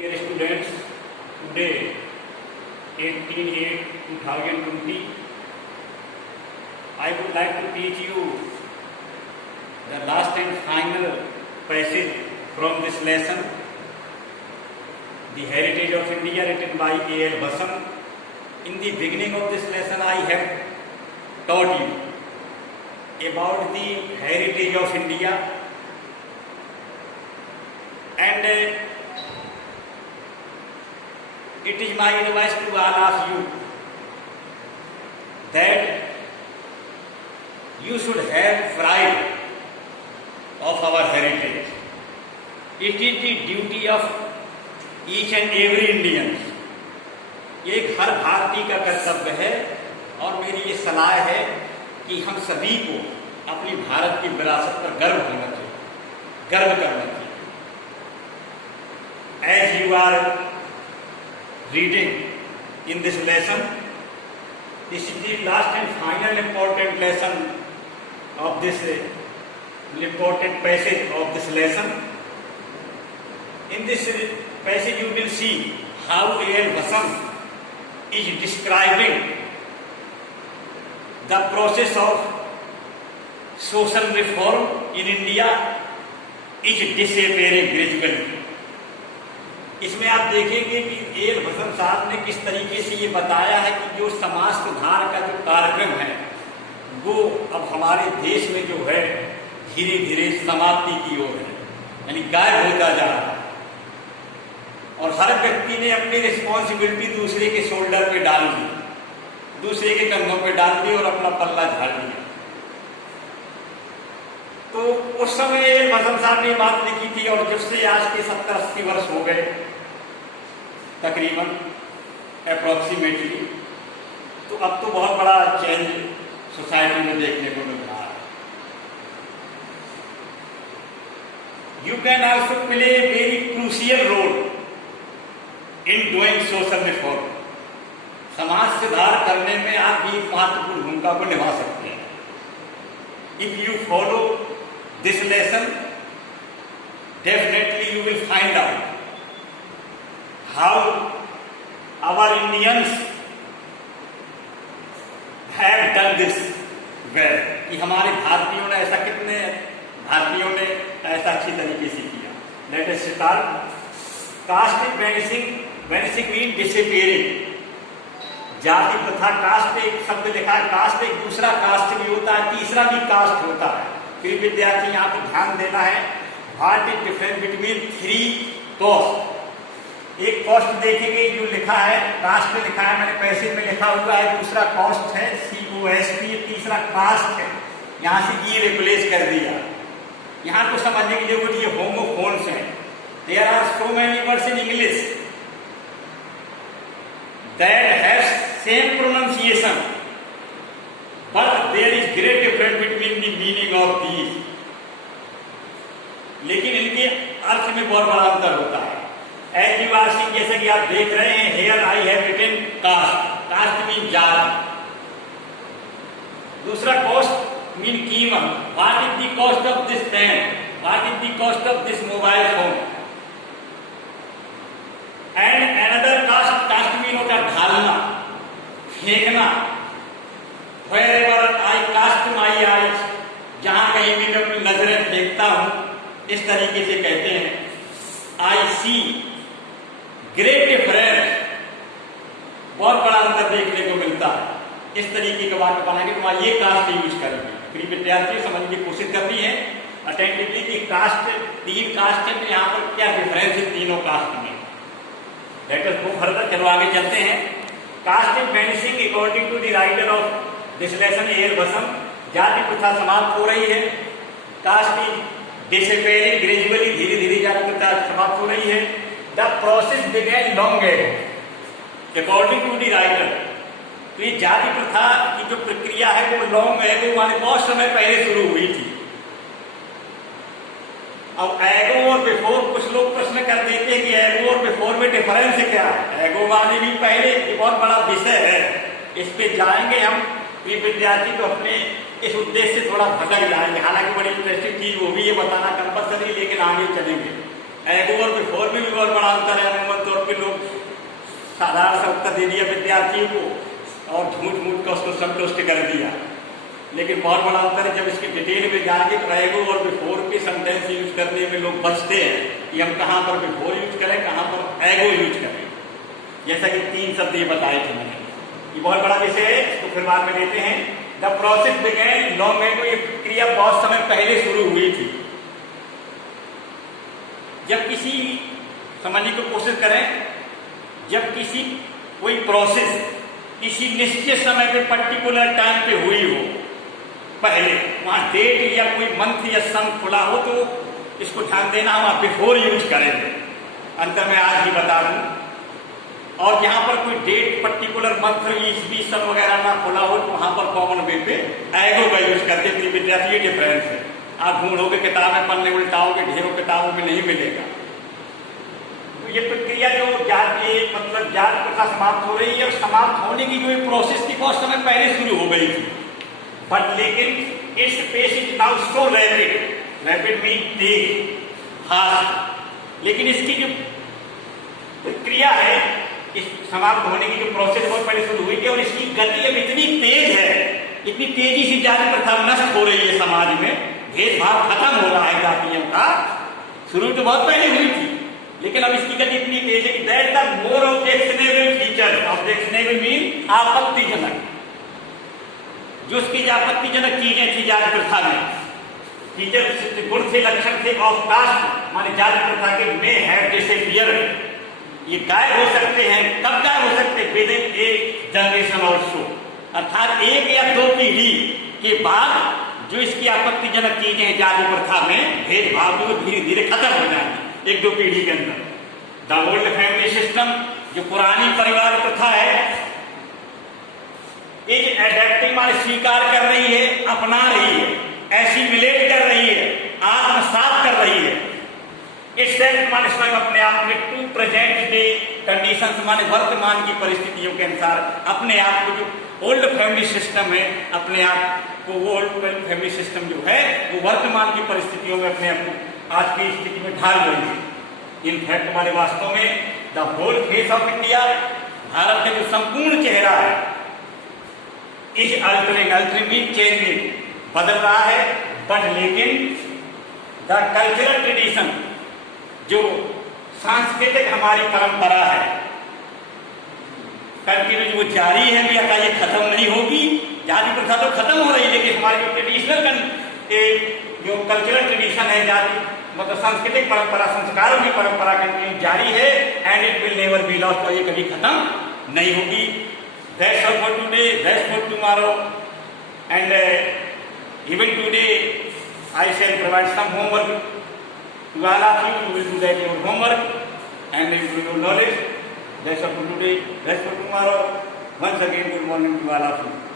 Dear students, today 18/8/2020, I would like to teach you the last and final passage from this lesson, The Heritage of India, written by A.L. Basam. In the beginning of this lesson, I have taught you about the heritage of India, and it is my advice to all of you that you should have pride of our heritage. It is the duty of each and every Indian. ये हर भारतीय का कर्तव्य है और मेरी ये सलाह है कि हम सभी को अपनी भारत की विरासत पर गर्व होना चाहिए, गर्व करना चाहिए. As you are reading in this lesson, this is the last and final important lesson of this important passage of this lesson. In this passage you will see how A.L. Basam is describing the process of social reform in India is disappearing gradually. इसमें आप देखेंगे कि A.L. Basam साहब ने किस तरीके से ये बताया है कि जो समाज सुधार का जो कार्यक्रम है वो अब हमारे देश में जो है धीरे धीरे समाप्ति की ओर है, यानी गायब होता जा रहा है. और हर व्यक्ति ने अपनी रिस्पॉन्सिबिलिटी दूसरे के शोल्डर पे डाल दी, दूसरे के कंधों पे डाल दी और अपना पल्ला झाड़ दिया. तो उस समय A.L. Basam साहब ने बात लिखी थी और जब से आज के 70-80 वर्ष हो गए तकरीबन अप्रोक्सीमेटली, तो अब तो बहुत बड़ा चेंज सोसाइटी में देखने को मिल रहा है. You can also play a very crucial role in doing social reform. समाज सुधार करने में आप भी महत्वपूर्ण भूमिका को निभा सकते हैं. If you follow this lesson, definitely you will find out how our Indians have done this well. कि हमारे भारतीयों ने ऐसा, कितने भारतीयों ने ऐसा अच्छी तरीके से किया. Let us start. Caste vanishing means disappearing. जाति प्रथा, कास्ट एक शब्द लिखा है, कास्ट एक दूसरा कास्ट भी होता है, तीसरा भी कास्ट होता है. फिर विद्यार्थी यहाँ पे ध्यान देना है. What is difference between 3 cost. एक कॉस्ट देखेंगे जो लिखा है, कास्ट में लिखा है, मैंने पैसे में लिखा हुआ है, दूसरा कॉस्ट है COST, तीसरा कास्ट है. यहाँ से ई रिप्लेस कर दिया. यहाँ को समझने की जरूरत, ये होमोफोन्स हैं. There are so many words in English that have same pronunciation, but there is great difference between the meaning of these. लेकिन इनके अर्थ में बहुत बड़ा अंतर होता है. As you are seeing, जैसे कि आप देख रहे हैं, here I have written caste. Caste means जात. दूसरा cost means कीमत. What is the cost of this pen? What is the cost of this mobile phone? And another caste means होता है ढालना, फेंकना. Wherever I cast my eyes, जहां कहीं भी मैं अपनी नजरें फेंकता हूं, इस तरीके से कहते हैं. I see great difference, बहुत बड़ा अंतर देखने को मिलता है. इस तरीके का वाक्य बनाएंगे तो ये कास्ट यूज करेंगे. फिर विद्यार्थी समझने की कोशिश करनी है अटेंटिवली कि कास्ट, 3 कास्ट है, तो यहाँ पर क्या डिफरेंस है तीनों कास्ट में. Let us go further. चलो आगे चलते हैं. Caste is vanishing according to the writer of this lesson A.L. Basam. जाति प्रथा समाप्त हो रही है. कास्ट इज डिसअपियरिंग ग्रेजुअली, धीरे धीरे जाति प्रथा समाप्त हो रही है. The process begin long ago according to the writer. तो ये जाति प्रथा की जो प्रक्रिया है वो लॉन्ग एगो माने बहुत समय पहले शुरू हुई थी. अब एगो और बिफोर, कुछ लोग प्रश्न कर देते हैं कि एगो और बिफोर में डिफरेंस क्या है. एगो माने भी पहले, ये बहुत बड़ा विषय है, इस पे जाएंगे हम. ये विद्यार्थी तो अपने इस उद्देश्य से थोड़ा भटक जाएंगे. हालांकि बड़ी इंटरेस्टिंग चीज वो भी ये बताना कंपल्सरी, लेकिन आगे चलेंगे. एगो और बिफोर में भी बहुत बड़ा अंतर है. के लोग साधारण सा उत्तर दे दिया विद्यार्थियों को और झूठ मूठ का उसको संतुष्ट कर दिया। लेकिन बहुत बड़ा अंतर है, जब इसके डिटेल में जाके तो एगो और बिफोर के सेंटेंस यूज करने में लोग बचते हैं कि हम कहाँ पर बिफोर यूज करें, कहाँ पर एगो यूज करें। जैसा कि 3 शब्द ये बताए थे मैंने, ये बहुत बड़ा विषय है, इसको फिर बाद में लेते हैं। द प्रोसेस बिगेन लॉन्ग एगो, ये क्रिया बहुत समय पहले शुरू हुई थी। जब किसी, समझने की कोशिश करें, जब किसी कोई प्रोसेस किसी निश्चित समय पे पर्टिकुलर टाइम पे हुई हो, पहले वहां डेट या कोई मंथ या सम खुला हो, तो इसको ध्यान देना हम बिफोर यूज करेंगे। अंतर मैं आज ही बता दूं। और जहां पर कोई डेट पर्टिकुलर मंथ ईस्वी सन वगैरह ना खुला हो, तो वहां पर कॉमन वे पे एगो का यूज करते हैं। विद्यार्थी, ये डिफरेंस है। आप ढूंढोगे किताबें पढ़ने उल्टाओगे, ढेरों किताबों में नहीं मिलेगा। तो ये प्रक्रिया जो जाति मतलब जाति प्रथा समाप्त हो रही है, और समाप्त होने की जो प्रोसेस थी बहुत समय पहले शुरू हो गई थी। बट लेकिन its pace is now so rapid, rapid mean तेज, फास्ट। लेकिन इसकी जो प्रक्रिया है, इस समाप्त होने की जो प्रोसेस बहुत पहले शुरू हुई थी, और इसकी गति अब इतनी तेज है, इतनी तेजी से जाति प्रथा नष्ट हो रही है समाज में, भेदभाव खत्म हो रहा है जातियों का। शुरू तो बहुत पहले हुई थी, लेकिन अब इसकी गति इतनी तेज है कि that the more objectionable feature, objectionable mean आपत्तिजनक, जो उसकी आपत्तिजनक चीजें थी जाति प्रथा में, फीचर गुण से लक्षण थे ऑफ कास्ट, माने जाति प्रथा के में है डिसअपियर, ये गायब हो सकते हैं। कब गायब हो सकते हैं? With in A generation also, अर्थात 1 या 2 पीढ़ी के बाद जो इसकी आपत्तिजनक चीजें हैं जाति प्रथा में, भेदभाव जो धीरे धीरे खत्म हो जाएंगे 1-2 पीढ़ी के अंदर। द ओल्ड फैमिली सिस्टम, जो पुरानी परिवार प्रथा है, इज एडेप्टिंग, माने स्वीकार कर रही है, अपना रही है, एसिमिलेट कर रही है, आत्मसात कर रही है। इट्सेल्फ माने स्वयं अपने आप में, टू प्रेजेंट डे कंडीशंस माने वर्तमान की परिस्थितियों के अनुसार अपने आप को, जो ओल्ड फैमिली सिस्टम है, अपने आप को, वो ओल्ड फैमिली सिस्टम जो है वो वर्तमान की परिस्थितियों में अपने आप को आज की स्थिति में ढाल रही है। इनफैक्ट हमारे वास्तव में the whole face of India, भारत का जो संपूर्ण चेहरा है, is altering, altering mean changing, बदल रहा है। बट लेकिन द कल्चरल ट्रेडिशन, जो सांस्कृतिक हमारी परंपरा है, कंटिन्यू वो जारी है, भी ये खत्म नहीं होगी। जाति प्रथा तो खत्म हो रही है, लेकिन हमारी जो ट्रेडिशनल जो कल्चरल ट्रेडिशन है, जाति मतलब सांस्कृतिक परंपरा, संस्कारों की परंपरा कंटिन्यू जारी है, and it will never be lost, और ये कभी खत्म नहीं होगी। That's all for today, that's for tomorrow, and even today I shall provide some homework to all of you. You will do that your homework and you will know knowledge. That's all for today, that's for tomorrow. Once again, good morning to all of you.